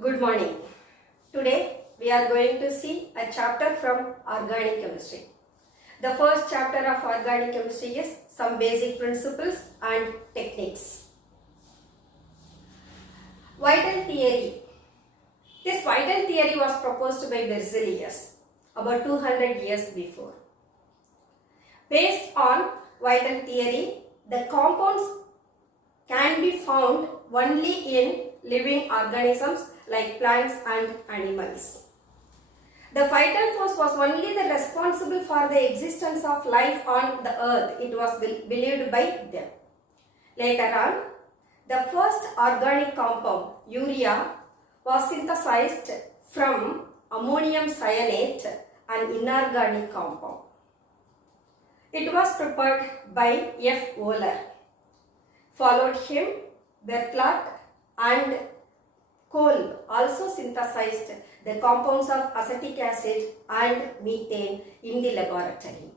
Good morning. Today we are going to see a chapter from organic chemistry. The first chapter of organic chemistry is some basic principles and techniques. Vital theory. This vital theory was proposed by Berzelius about 200 years before. Based on vital theory, the compounds can be found only in living organisms like plants and animals. The vital force was only the responsible for the existence of life on the earth. It was believed by them. Later on, the first organic compound, urea, was synthesized from ammonium cyanate, an inorganic compound. It was prepared by F. Wohler. Followed him, Berthelot and Kolb also synthesized the compounds of acetic acid and methane in the laboratory.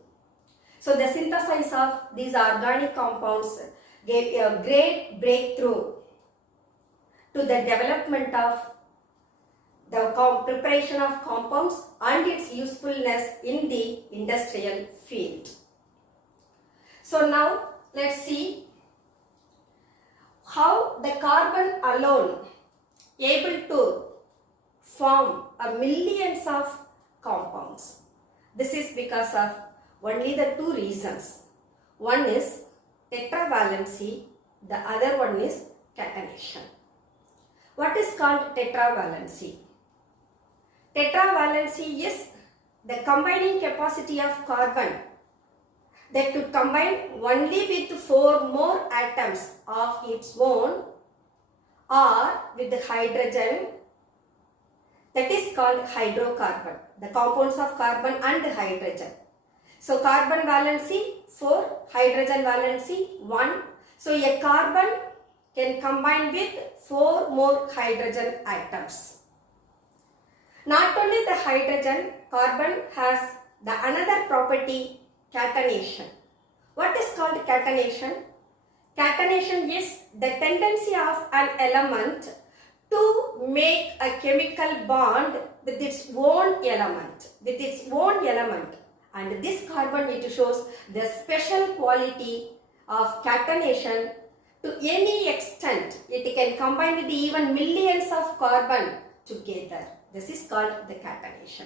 So the synthesis of these organic compounds gave a great breakthrough to the development of the preparation of compounds and its usefulness in the industrial field. So now let's see how the carbon alone able to form millions of compounds. This is because of only the two reasons. One is tetravalency, the other one is catenation. What is called tetravalency? Tetravalency is the combining capacity of carbon that could combine only with 4 more atoms of its own or with the hydrogen, that is called hydrocarbon, the compounds of carbon and hydrogen. So carbon valency 4, hydrogen valency 1. So a carbon can combine with 4 more hydrogen atoms. Not only the hydrogen, carbon has the another property, catenation. What is called catenation? Catenation is the tendency of an element to make a chemical bond with its own element. And this carbon, it shows the special quality of catenation to any extent. It can combine with even millions of carbon together. This is called the catenation.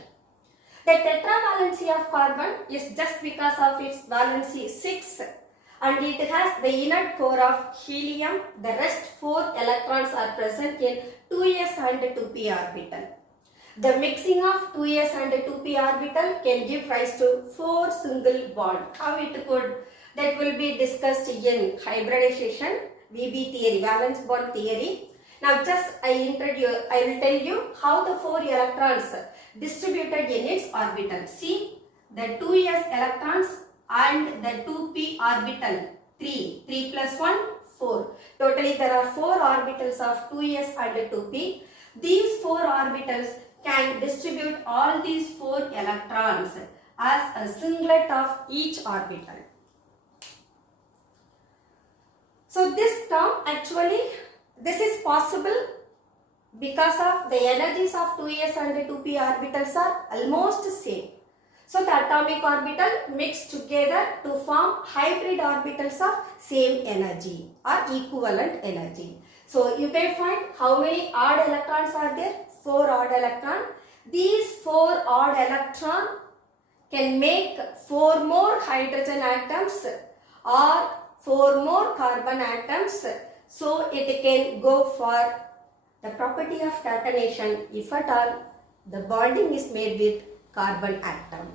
The tetravalency of carbon is just because of its valency 6, and it has the inner core of helium. The rest 4 electrons are present in 2s and 2p orbital. The mixing of 2s and 2p orbital can give rise to 4 single bond. How it could? That will be discussed in hybridization, VB theory, valence bond theory. Now just I will tell you how the 4 electrons distributed in its orbital. See, the 2s electrons and the 2p orbital 3 plus 1 4. Totally there are 4 orbitals of 2s and 2p. These 4 orbitals can distribute all these 4 electrons as a singlet of each orbital. So this term actually, this is possible because of the energies of 2s and 2p orbitals are almost same. So the atomic orbital mixed together to form hybrid orbitals of same energy or equivalent energy. So you can find how many odd electrons are there? 4 odd electrons. These 4 odd electrons can make 4 more hydrogen atoms or 4 more carbon atoms. So it can go for the property of catenation if at all the bonding is made with carbon atom.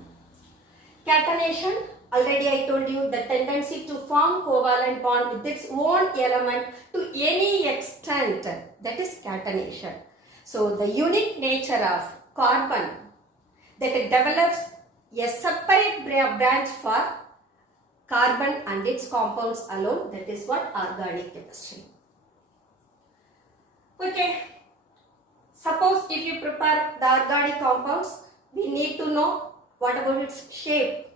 Catenation, already I told you, the tendency to form covalent bond with its own element to any extent, that is catenation. So the unique nature of carbon, that it develops a separate branch for carbon and its compounds alone, that is what organic chemistry. Okay, suppose if you prepare the organic compounds, we need to know what about its shape.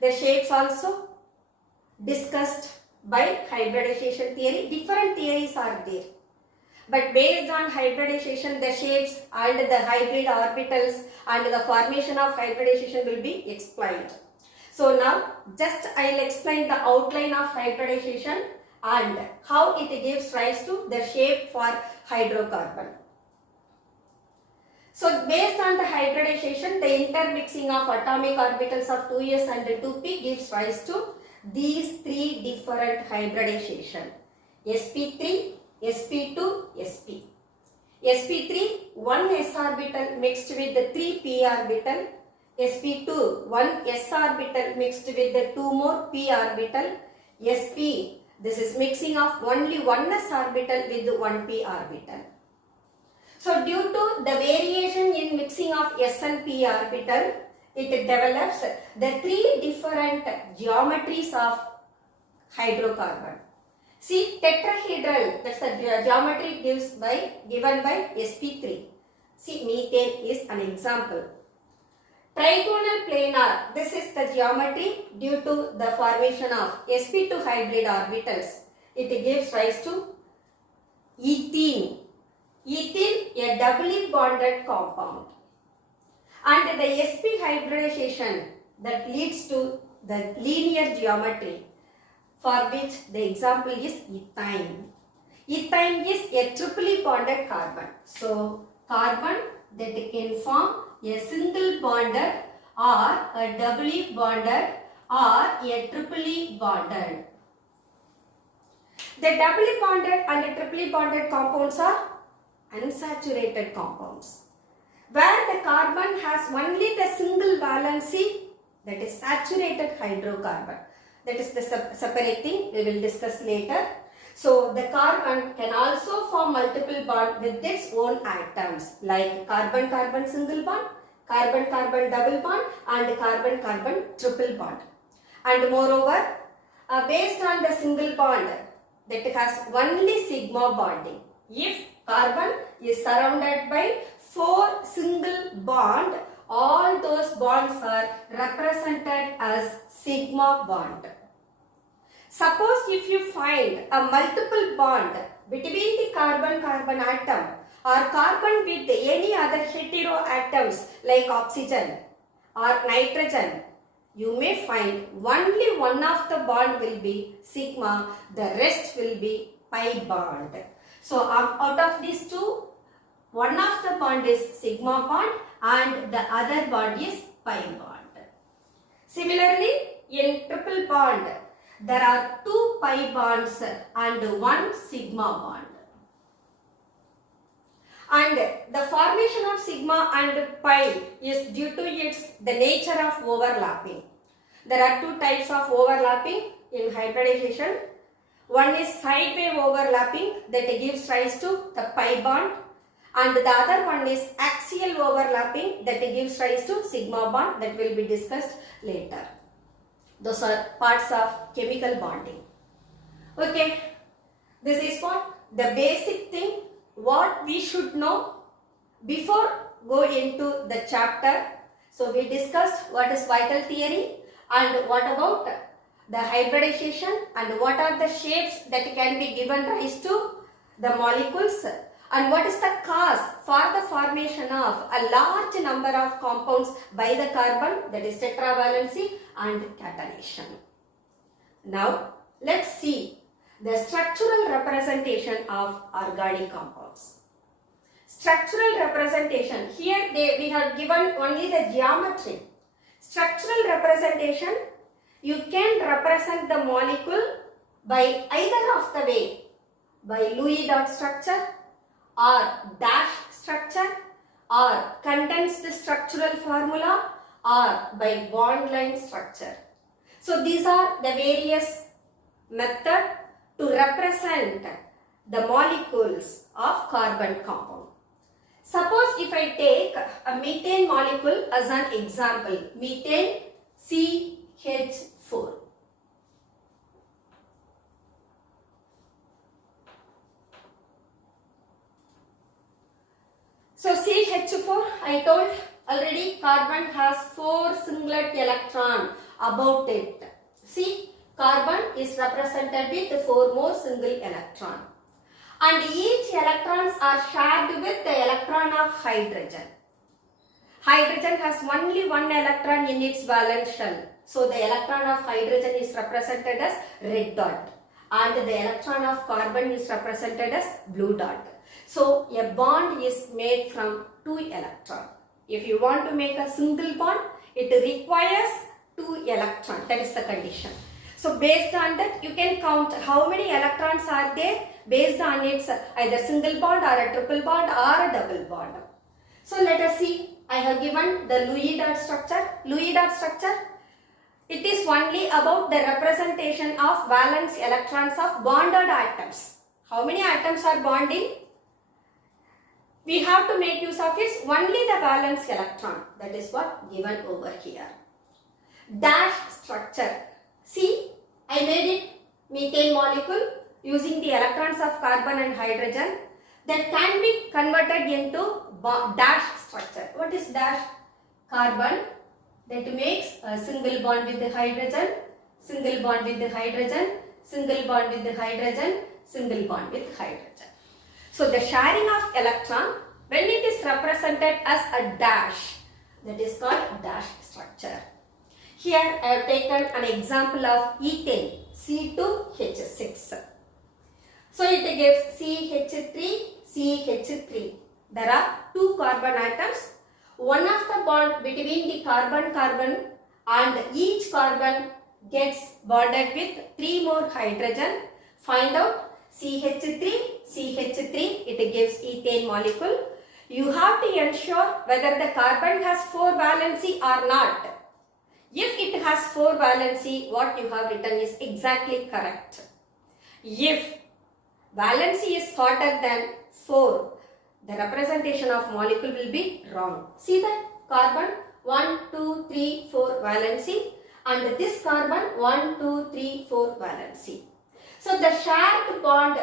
The shapes also discussed by hybridization theory. Different theories are there. but based on hybridization, the shapes and the hybrid orbitals and the formation of hybridization will be explained. So now just I will explain the outline of hybridization and how it gives rise to the shape for hydrocarbon. So based on the hybridization, the intermixing of atomic orbitals of 2s and 2p gives rise to these three different hybridization: sp3, sp2, sp. sp3, one s orbital mixed with the 3 p orbital. sp2, one s orbital mixed with the 2 more p orbital. sp, this is mixing of only one s orbital with 1 p orbital. So due to the variation in mixing of s and p orbital, it develops the three different geometries of hydrocarbon. See, tetrahedral, that's the geometry given by sp3. See, methane is an example. Trigonal planar, this is the geometry due to the formation of sp2 hybrid orbitals. It gives rise to ethene. Ethene, a doubly bonded compound. And the sp hybridization that leads to the linear geometry, for which the example is ethine. Ethine is a triply bonded carbon. So, carbon that can form a single bonded or a doubly bonded or a triply bonded. The doubly bonded and triply bonded compounds are unsaturated compounds, where the carbon has only the single valency, that is saturated hydrocarbon. That is the separate thing we will discuss later. So the carbon can also form multiple bonds with its own atoms, like carbon-carbon single bond, carbon-carbon double bond and carbon-carbon triple bond. And moreover, based on the single bond that has only sigma bonding. If carbon is surrounded by 4 single bond, all those bonds are represented as sigma bond. Suppose if you find a multiple bond between the carbon-carbon atom or carbon with any other hetero atoms like oxygen or nitrogen, you may find only one of the bond will be sigma, the rest will be pi bond. So out of these two, one of the bond is sigma bond and the other bond is pi bond. Similarly, in triple bond, there are 2 pi bonds and 1 sigma bond. And the formation of sigma and pi is due to the nature of overlapping. There are 2 types of overlapping in hybridization. One is sideway overlapping that gives rise to the pi bond, and the other one is axial overlapping that gives rise to sigma bond, that will be discussed later. Those are parts of chemical bonding. Okay, this is what the basic thing what we should know before go into the chapter. So we discussed what is vital theory and what about the hybridization and what are the shapes that can be given rise to the molecules and what is the cause for the formation of a large number of compounds by the carbon, that is tetravalency and catenation. Now let's see the structural representation of organic compounds. Structural representation, here we have given only the geometry. Structural representation, you can represent the molecule by either of the way, by Louis dot structure or dash structure or condensed structural formula or by bond line structure. So these are the various methods to represent the molecules of carbon compound. Suppose if I take a methane molecule as an example, methane CH4. So CH4, I told already carbon has 4 singlet electron about it. See, carbon is represented with 4 more single electron. and each electrons are shared with the electron of hydrogen. Hydrogen has only one electron in its valence shell. So the electron of hydrogen is represented as red dot and the electron of carbon is represented as blue dot. So a bond is made from two electrons. If you want to make a single bond, it requires two electrons. That is the condition. So based on that, you can count how many electrons are there based on its either single bond or a triple bond or a double bond. So let us see. I have given the Louis dot structure. Louis dot structure, it is only about the representation of valence electrons of bonded atoms. How many atoms are bonding? We have to make use of its only the valence electron. That is what given over here. Dash structure. See, I made it methane molecule using the electrons of carbon and hydrogen that can be converted into dash structure. What is dash? Carbon that makes a single bond with the hydrogen, single bond with the hydrogen, single bond with the hydrogen, single bond with hydrogen. So the sharing of electron, when it is represented as a dash, that is called dash structure. Here I have taken an example of ethane, C2H6. So it gives CH3, CH3. There are two carbon atoms. One of the bond between the carbon-carbon and each carbon gets bonded with three more hydrogen. Find out CH3, CH3, it gives ethane molecule. You have to ensure whether the carbon has 4 valency or not. If it has 4 valency, what you have written is exactly correct. If valency is shorter than 4, the representation of molecule will be wrong. See that carbon 1, 2, 3, 4 valency and this carbon 1, 2, 3, 4 valency. So the shared bond,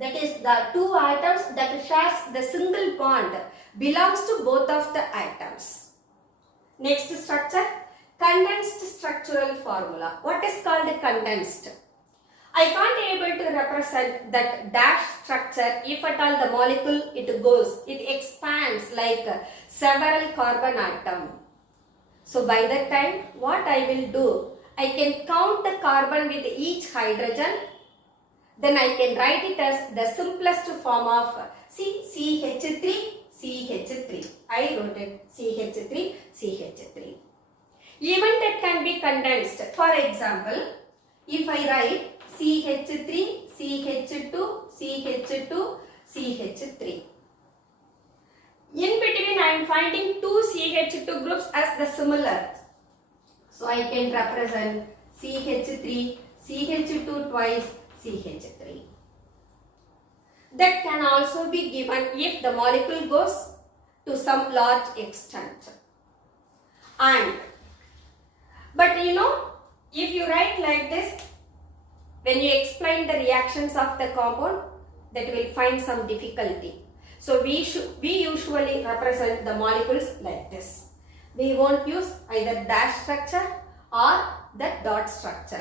that is the two atoms that shares the single bond, belongs to both of the atoms. Next structure, condensed structural formula. What is called condensed? I can't able to represent that dash structure if at all the molecule it expands like several carbon atom. So by that time what I will do, I can count the carbon with each hydrogen, then I can write it as the simplest form of CH3, CH3. I wrote it CH3, CH3. Even that can be condensed. For example, if I write CH3, CH2, CH2, CH3. In between I am finding two CH2 groups as the similar. So I can represent CH3, CH2 twice, CH3. That can also be given if the molecule goes to some large extent. But you know, if you write like this, when you explain the reactions of the compound, that will find some difficulty. So we usually represent the molecules like this. We won't use either dash structure or the dot structure.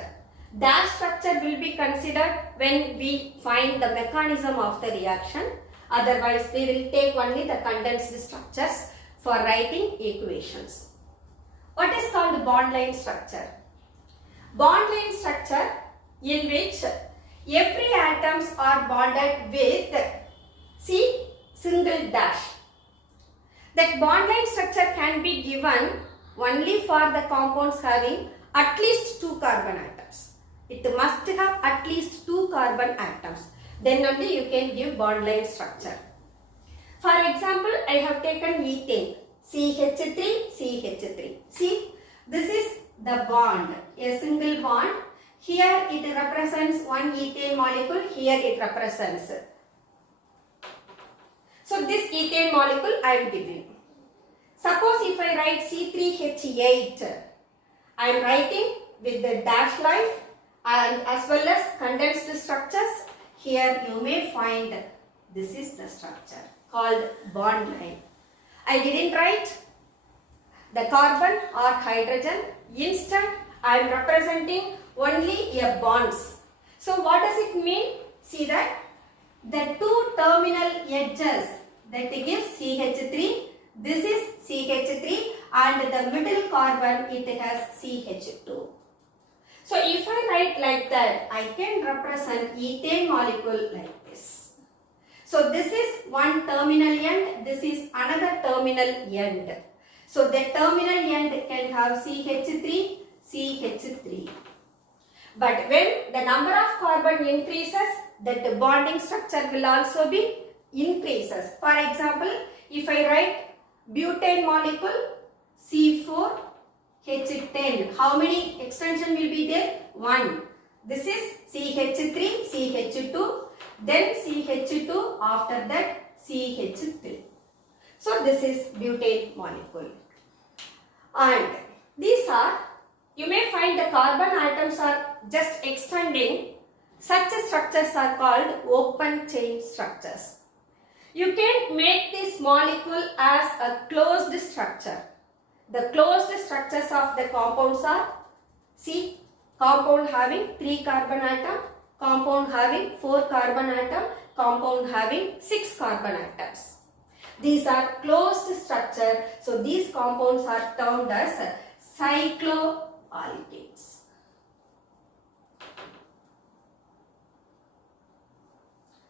Dash structure will be considered when we find the mechanism of the reaction. Otherwise, we will take only the condensed structures for writing equations. What is called bond line structure? Bond line structure in which every atoms are bonded with single dash. That bond line structure can be given only for the compounds having at least 2 carbon atoms. It must have at least 2 carbon atoms. Then only you can give bond line structure. For example, I have taken ethane, CH3, CH3. See, this is the bond, a single bond. Here it represents one ethane molecule, here it represents. So this ethane molecule I am giving. Suppose if I write C3H8, I am writing with the dash line and as well as condensed structures. Here you may find this is the structure called bond line. I didn't write the carbon or hydrogen. Instead, I am representing only a bonds. So what does it mean? See that the two terminal edges that gives CH3. This is CH3 and the middle carbon it has CH2. So if I write like that, I can represent ethane molecule like this. So this is one terminal end, this is another terminal end. So the terminal end can have CH3, CH3. But when the number of carbon increases, that bonding structure will also be increases. For example, if I write butane molecule C4H10, how many extension will be there? 1. This is CH3, CH2, then CH2, after that CH3. So this is butane molecule. And these are, you may find the carbon atoms are just extending. Such structures are called open chain structures. You can make this molecule as a closed structure. The closed structures of the compounds are, see, compound having 3 carbon atom, compound having 4 carbon atom, compound having 6 carbon atoms. These are closed structure. So these compounds are termed as cycloalkanes.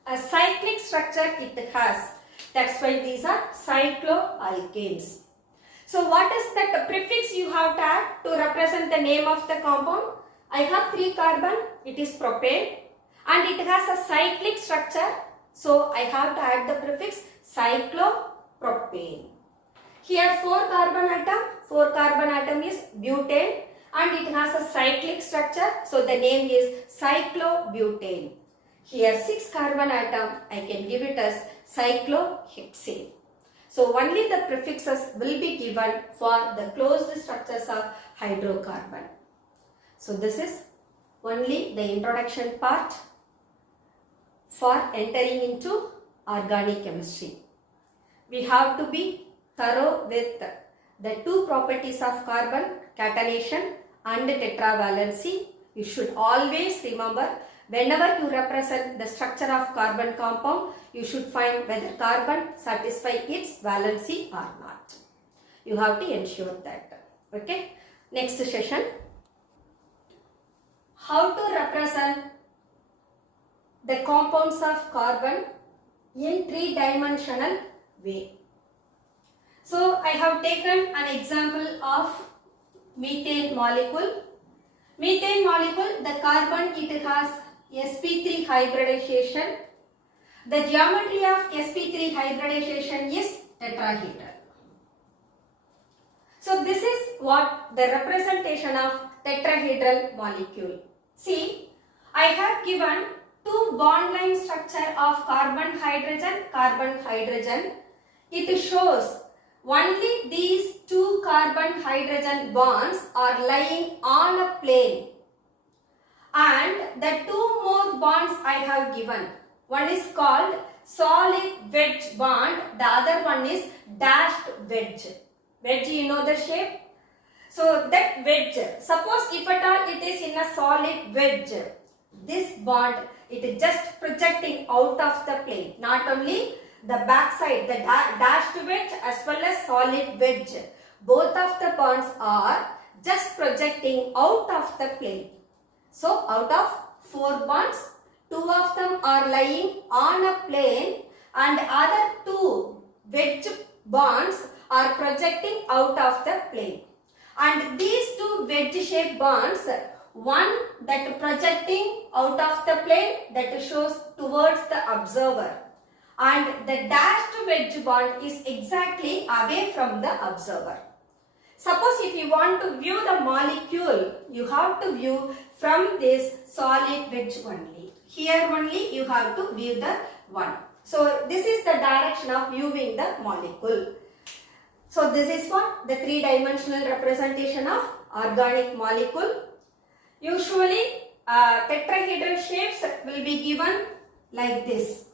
A cyclic structure it has. That's why these are cycloalkanes. So what is that prefix you have to add to represent the name of the compound? I have 3 carbon, it is propane, and it has a cyclic structure. So I have to add the prefix cyclopropane. Here 4 carbon atom is butane and it has a cyclic structure. So the name is cyclobutane. Here 6 carbon atom, I can give it as cyclohexane. So only the prefixes will be given for the closed structures of hydrocarbon. So this is only the introduction part for entering into organic chemistry. We have to be thorough with the 2 properties of carbon, catenation and tetravalency. You should always remember, whenever you represent the structure of carbon compound, you should find whether carbon satisfies its valency or not. You have to ensure that. Okay. Next session. How to represent the compounds of carbon in 3-dimensional way. So I have taken an example of methane molecule. Methane molecule, the carbon it has sp3 hybridization. The geometry of sp3 hybridization is tetrahedral. So this is what the representation of tetrahedral molecule. See, I have given 2 bond line structure of carbon hydrogen. It shows only these 2 carbon hydrogen bonds are lying on a plane. And the 2 more bonds I have given. One is called solid wedge bond. The other one is dashed wedge. Wedge, you know the shape? So that wedge, suppose if at all it is in a solid wedge, this bond, it is just projecting out of the plane. Not only the back side, the dashed wedge as well as solid wedge. Both of the bonds are just projecting out of the plane. So out of 4 bonds, 2 of them are lying on a plane and other 2 wedge bonds are projecting out of the plane. And these 2 wedge shaped bonds, one that projecting out of the plane that shows towards the observer, and the dashed wedge bond is exactly away from the observer. Suppose if you want to view the molecule, you have to view from this solid wedge only. Here only you have to view the one. So this is the direction of viewing the molecule. So this is what the 3-dimensional representation of organic molecule. Usually tetrahedral shapes will be given like this.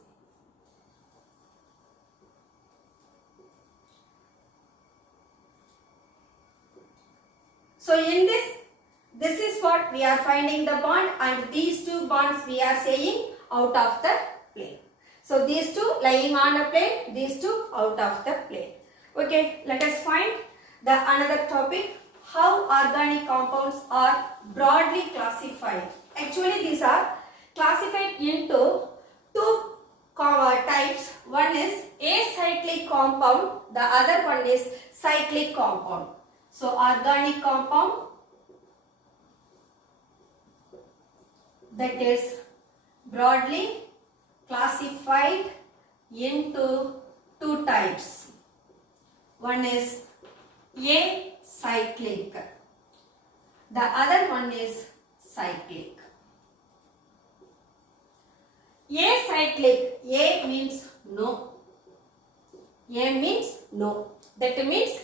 So in this is what we are finding the bond, and these 2 bonds we are saying out of the plane. So these two lying on a plane, these two out of the plane. Okay, let us find the another topic, how organic compounds are broadly classified. Actually, these are classified into two types. One is acyclic compound, the other one is cyclic compound. So organic compound, that is broadly classified into two types. One is acyclic, the other one is cyclic. Acyclic, A means no. A means no. That means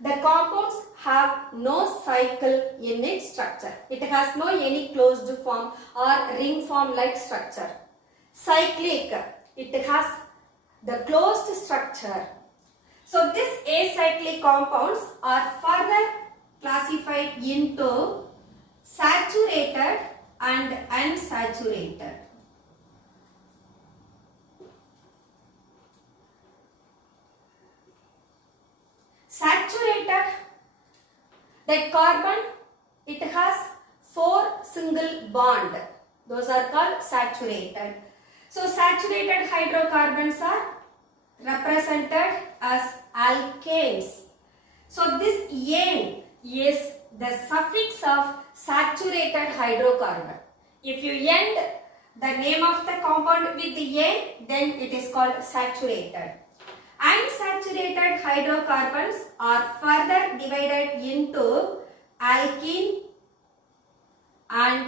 the compounds have no cycle in its structure. It has no any closed form or ring form like structure. Cyclic, it has the closed structure. So these acyclic compounds are further classified into saturated and unsaturated. Saturated, that carbon, it has 4 single bond. Those are called saturated. So saturated hydrocarbons are represented as alkanes. So this ane is the suffix of saturated hydrocarbon. If you end the name of the compound with the ane, then it is called saturated. Unsaturated hydrocarbons are further divided into alkene and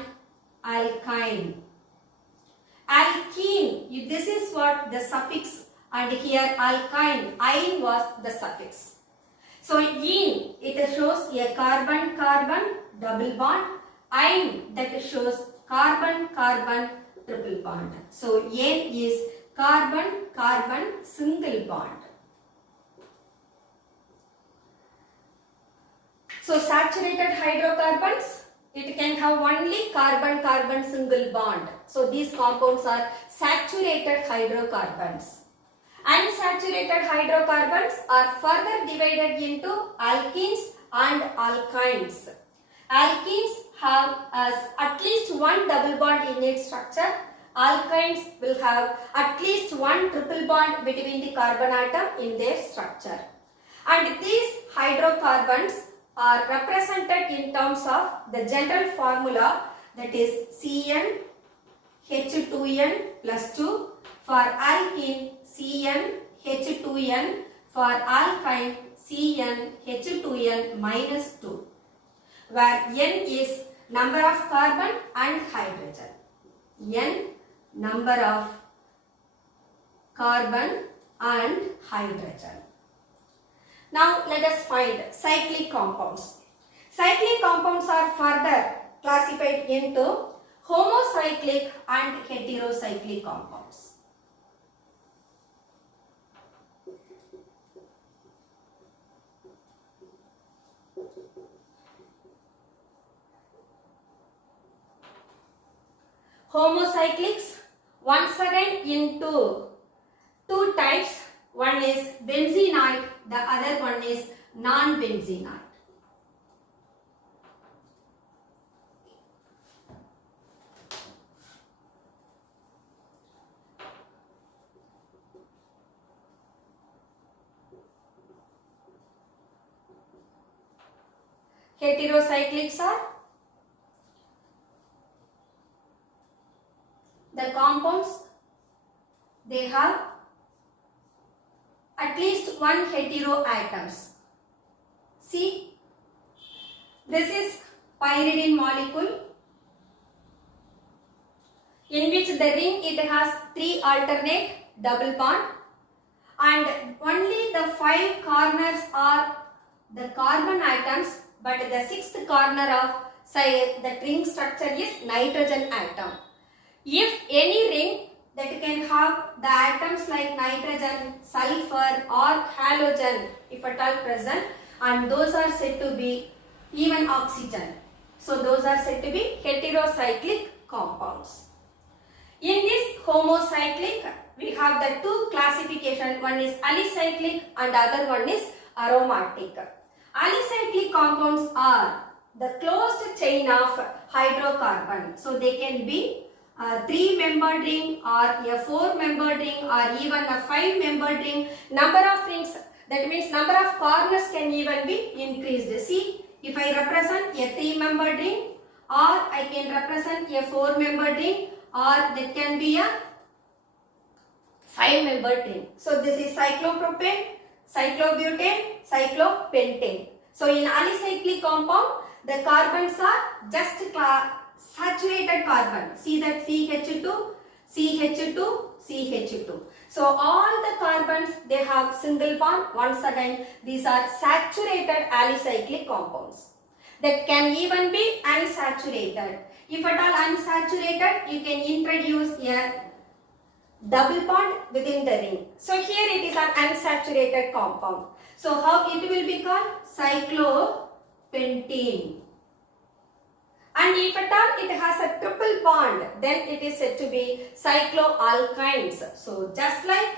alkyne. Alkene, this is what the suffix, and here alkyne, ine was the suffix. So ene, it shows a carbon-carbon double bond. Ine, that shows carbon-carbon triple bond. So ane is carbon-carbon single bond. So saturated hydrocarbons, it can have only carbon-carbon single bond. So these compounds are saturated hydrocarbons. Unsaturated hydrocarbons are further divided into alkenes and alkynes. Alkenes have at least one double bond in its structure. Alkynes will have at least one triple bond between the carbon atom in their structure. And these hydrocarbons are represented in terms of the general formula, that is Cn H2n plus 2, for alkene Cn H2n, for alkyne Cn H2n minus 2, where n is number of carbon and hydrogen. N, number of carbon and hydrogen. Now let us find cyclic compounds. Cyclic compounds are further classified into homocyclic and heterocyclic compounds. Homocyclics once again into two types. One is benzenoid, the other one is non-benzenoid. Heterocyclics are the compounds, they have at least one heteroatoms. See, this is pyridine molecule in which the ring it has 3 alternate double bond, and only the 5 corners are the carbon atoms, but the 6th corner of the ring structure is nitrogen atom. If any ring that can have the atoms like nitrogen, sulfur or halogen if at all present, and those are said to be even oxygen. So those are said to be heterocyclic compounds. In this homocyclic, we have the two classification. One is alicyclic and other one is aromatic. Alicyclic compounds are the closed chain of hydrocarbon. So they can be a 3-membered ring or a 4-membered ring or even a 5-membered ring. Number of rings, that means number of corners can even be increased. See, if I represent a 3-membered ring or I can represent a 4-membered ring or that can be a 5-membered ring. So this is cyclopropane, cyclobutane, cyclopentane. So in alicyclic compound, the carbons are just saturated carbon. See that CH2, CH2, CH2. So all the carbons, they have single bond. Once again, these are saturated alicyclic compounds. That can even be unsaturated. If at all unsaturated, you can introduce a double bond within the ring. So here it is an unsaturated compound. So how it will be called? Cyclopentane. And if at all it has a triple bond, then it is said to be cycloalkynes. So just like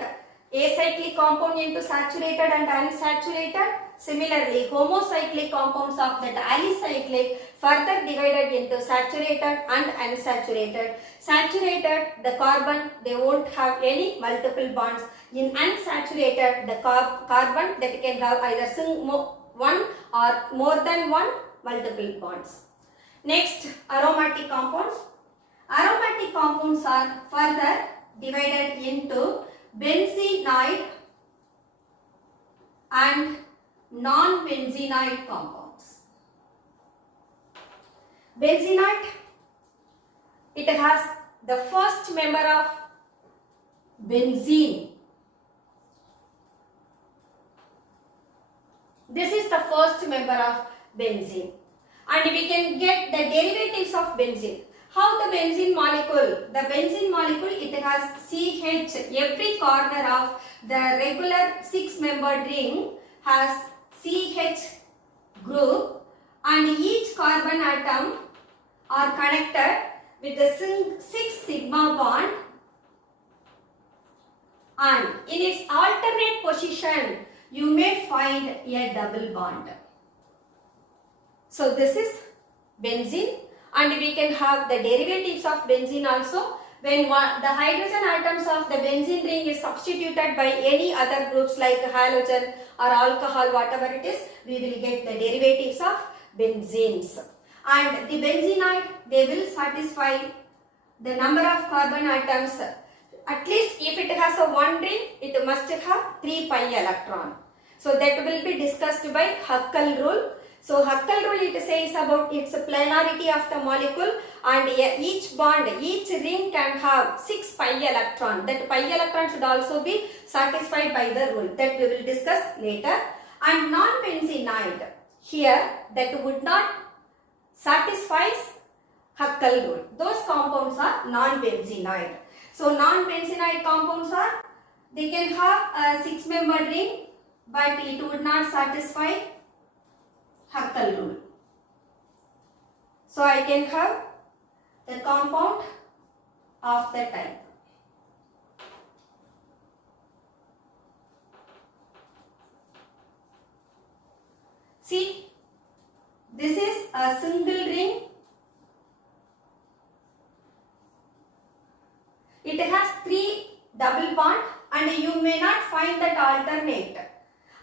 acyclic compound into saturated and unsaturated, similarly homocyclic compounds of that alicyclic further divided into saturated and unsaturated. Saturated, the carbon, they won't have any multiple bonds. In unsaturated, the carbon that can have either one or more than one multiple bonds. Next, aromatic compounds. Aromatic compounds are further divided into benzenoid and non-benzenoid compounds. Benzenoid, it has the first member of benzene. This is the first member of benzene. And we can get the derivatives of benzene. How the benzene molecule? The benzene molecule, it has CH. Every corner of the regular 6-membered ring has CH group, and each carbon atom are connected with the 6 sigma bond, and in its alternate position you may find a double bond. So this is benzene, and we can have the derivatives of benzene also. When the hydrogen atoms of the benzene ring is substituted by any other groups like halogen or alcohol, whatever it is, we will get the derivatives of benzenes. And the benzenoid, they will satisfy the number of carbon atoms. At least if it has a 1 ring, it must have 3 pi electron. So that will be discussed by Huckel rule. So Huckel rule, it says about its planarity of the molecule, and each bond, each ring can have 6 pi electron. That pi electron should also be satisfied by the rule. That we will discuss later. And non-benzenoid, here that would not satisfy Huckel rule. Those compounds are non-benzenoid. So non-benzenoid compounds are, they can have a 6-membered ring, but it would not satisfy Huckel rule. So I can have the compound of the type. See, this is a single ring. It has 3 double bond, and you may not find that alternate.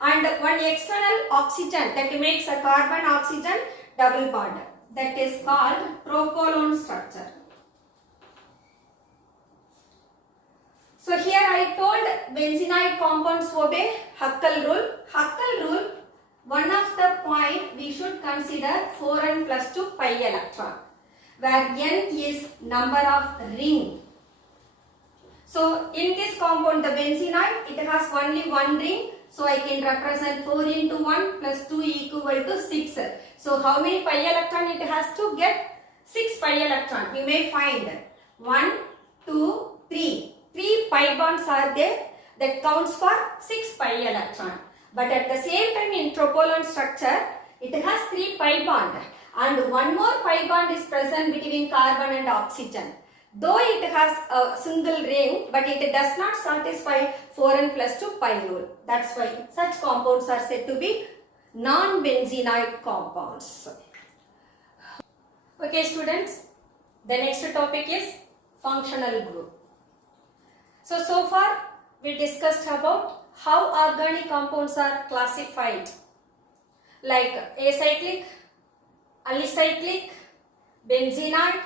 And one external oxygen that makes a carbon oxygen double bond, that is called propolone structure. So here I told benzenoid compounds obey Huckel rule. Huckel rule, one of the point we should consider 4n plus 2 pi electron, where n is number of ring. So in this compound, the benzenoid, it has only 1 ring. So I can represent 4 into 1 plus 2 equal to 6. So how many pi electron it has to get? 6 pi electron. You may find 1, 2, 3. 3 pi bonds are there. That counts for 6 pi electron. But at the same time in propolone structure, it has 3 pi bond. And one more pi bond is present between carbon and oxygen. Though it has a single ring, but it does not satisfy 4n plus 2 pi rule. That's why such compounds are said to be non-benzenoid compounds. Okay students, the next topic is functional group. So far we discussed about how organic compounds are classified, like acyclic, alicyclic, benzenoid,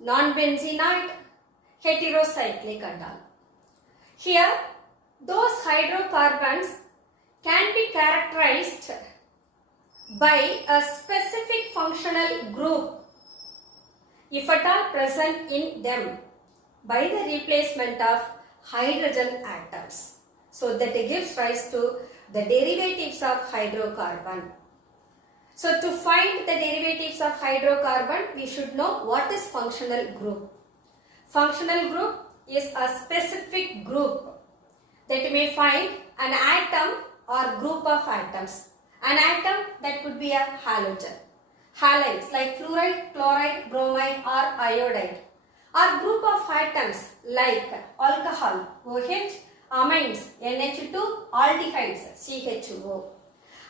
non-benzenoid, heterocyclic and all. Here, those hydrocarbons can be characterized by a specific functional group, if at all present in them, by the replacement of hydrogen atoms. So that gives rise to the derivatives of hydrocarbon. So to find the derivatives of hydrocarbon, we should know what is functional group. Functional group is a specific group that may find an atom or group of atoms. An atom that could be a halogen. Halides like fluoride, chloride, bromide or iodide. Or group of atoms like alcohol, OH, amines, NH2, aldehydes, CH2O.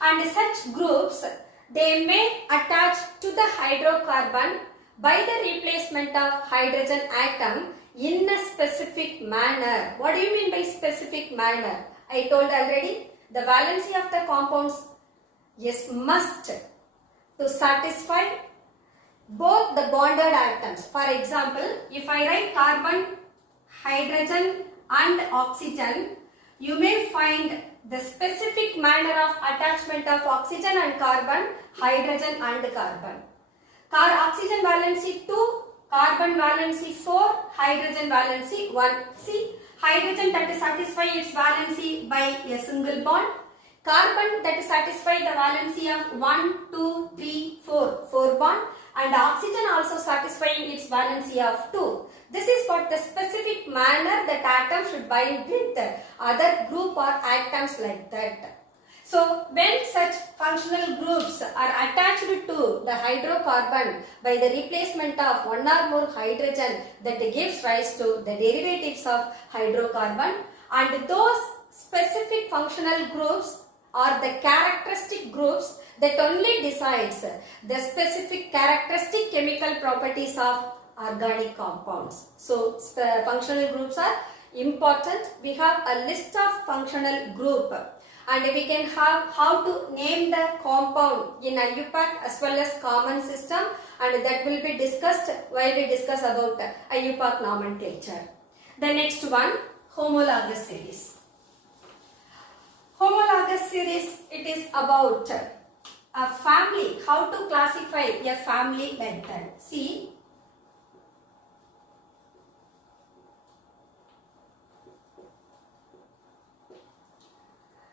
And such groups, they may attach to the hydrocarbon by the replacement of hydrogen atom in a specific manner. What do you mean by specific manner? I told already, the valency of the compounds is must to satisfy both the bonded atoms. For example, if I write carbon, hydrogen and oxygen, you may find the specific manner of attachment of oxygen and carbon, hydrogen and carbon. Oxygen valency 2, carbon valency 4, hydrogen valency 1. See, hydrogen that satisfy its valency by a single bond. Carbon that satisfy the valency of 1, 2, 3, 4 bond. And oxygen also satisfying its valency of 2. This is for the specific manner that atom should bind with other group or atoms like that. So when such functional groups are attached to the hydrocarbon by the replacement of one or more hydrogen, that gives rise to the derivatives of hydrocarbon, and those specific functional groups are the characteristic groups that only decides the specific characteristic chemical properties of organic compounds. So functional groups are important. We have a list of functional group and we can have how to name the compound in IUPAC as well as common system, and that will be discussed while we discuss about IUPAC nomenclature. The next one, homologous series. Homologous series, it is about a family, how to classify a family like that. See,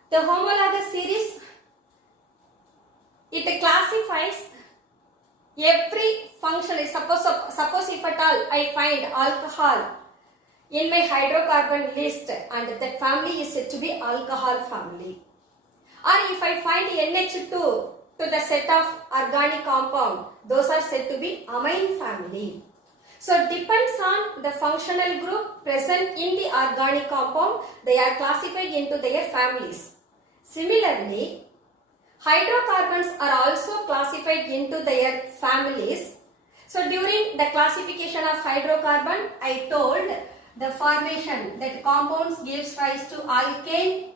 the homologous series, it classifies every function. Suppose if at all I find alcohol in my hydrocarbon list and that family is said to be alcohol family. Or if I find NH2 to the set of organic compound, those are said to be amine family. So it depends on the functional group present in the organic compound, they are classified into their families. Similarly, hydrocarbons are also classified into their families. So during the classification of hydrocarbon, I told the formation that compounds gives rise to alkane,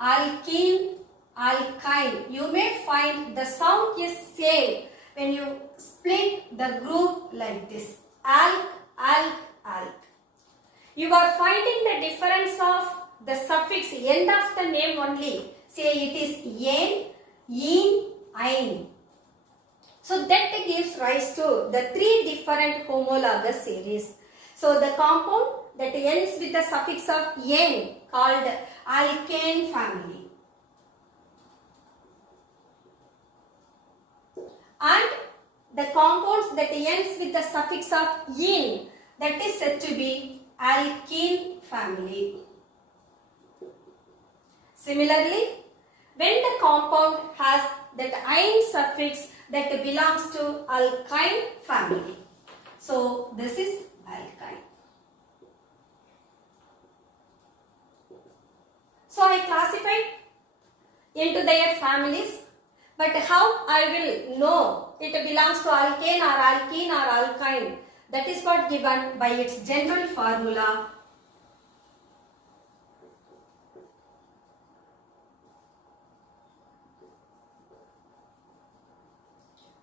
alkene, alkyne. You may find the sound is same when you split the group like this. Alk, alk, alk. You are finding the difference of the suffix end of the name only. Say it is yen, yin, ein. So that gives rise to the three different homologous series. So the compound that ends with the suffix of yen called alkane family. And the compounds that ends with the suffix of yin, that is said to be alkene family. Similarly, when the compound has that ein suffix, that belongs to alkyne family. So this is alkyne. So I classified into their families. But how I will know it belongs to alkane or alkene or alkyne? That is what given by its general formula.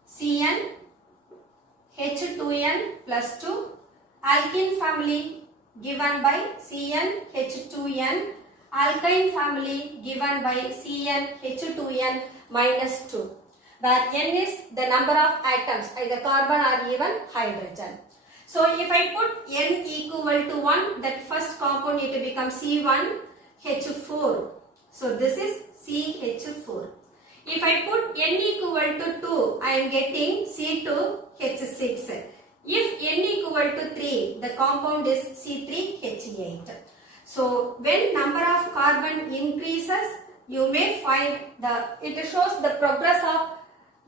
Cn H2n plus 2, alkene family given by Cn H2n, alkyne family given by Cn H2n minus 2, where n is the number of atoms, either carbon or even hydrogen. So if I put n equal to 1, that first compound it becomes C1H4. So this is CH4. If I put n equal to 2, I am getting C2H6. If n equal to 3, the compound is C3H8. So when number of carbon increases, you may find it shows the progress of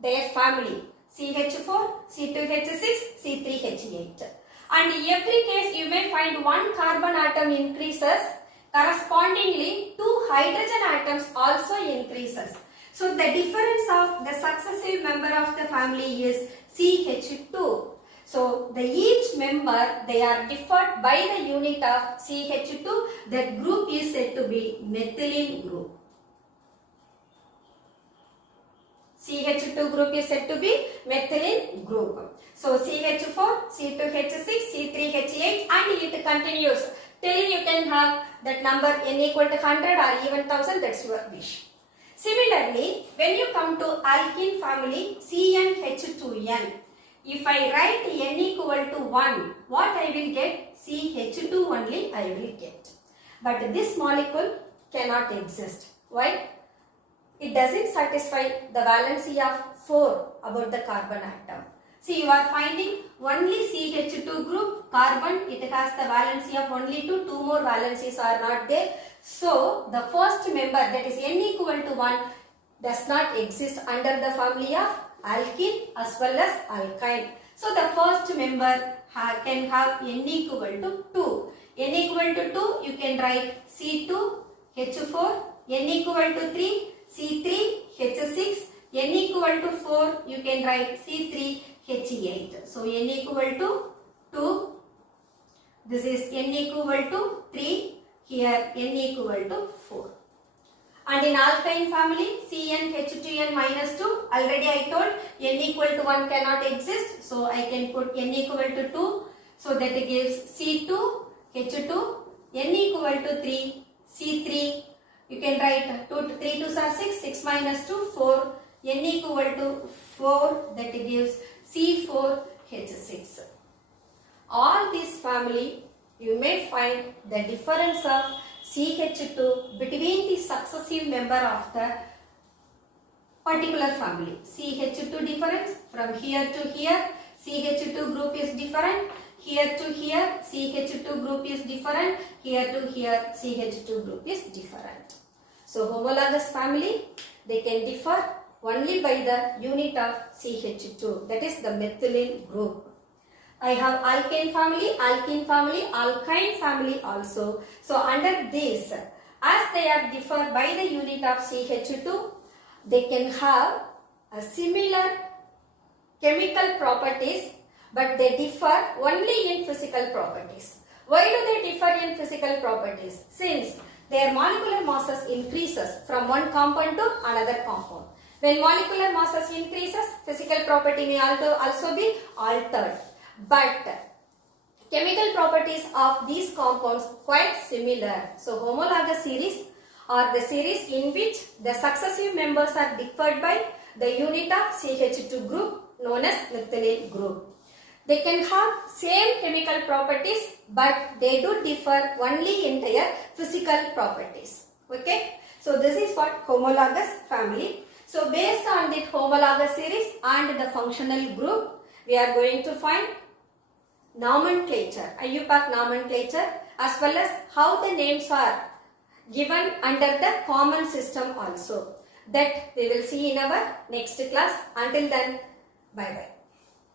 their family. CH4, C2H6, C3H8. And in every case you may find one carbon atom increases, correspondingly two hydrogen atoms also increases. So the difference of the successive member of the family is CH2. So each member, they are differed by the unit of CH2. That group is said to be methylene group. CH2 group is said to be methylene group. So CH4, C2H6, C3H8, and it continues till you can have that number n equal to 100 or even 1000, that's your wish. Similarly, when you come to alkene family CnH2n, if I write n equal to 1, what I will get? CH2 only I will get. But this molecule cannot exist. Why? It doesn't satisfy the valency of 4 about the carbon atom. See, you are finding only CH2 group, carbon, it has the valency of only 2, 2 more valencies are not there. So, the first member, that is n equal to 1, does not exist under the family of alkene as well as alkyne. So, the first member can have n equal to 2. n equal to 2, you can write C2H4, n equal to 3, C3H6, n equal to 4, you can write C3H8. So, n equal to 2, this is n equal to 3, here n equal to 4. And in alkyne family, CnH2n minus 2, already I told n equal to 1 cannot exist. So, I can put n equal to 2, so that gives C2H2, n equal to 3, C3, you can write 2, 3 2s are 6, 6 minus 2, 4, n equal to 4, that gives C4H6. All this family, you may find the difference of CH2 between the successive member of the particular family. CH2 difference from here to here, CH2 group is different. Here to here, CH2 group is different. Here to here, CH2 group is different. So, homologous family, they can differ only by the unit of CH2, that is the methylene group. I have alkane family, alkyne family also. So, under this, as they are differ by the unit of CH2, they can have a similar chemical properties, but they differ only in physical properties. Why do they differ in physical properties? Since their molecular masses increases from one compound to another compound. When molecular masses increases, physical property may also be altered. But chemical properties of these compounds quite similar. So, homologous series are the series in which the successive members are differed by the unit of CH2 group known as methylene group. They can have same chemical properties, but they do differ only in their physical properties. Okay. So, this is what homologous family. So, based on the homologous series and the functional group, we are going to find nomenclature, IUPAC nomenclature, as well as how the names are given under the common system also. That we will see in our next class. Until then, bye bye.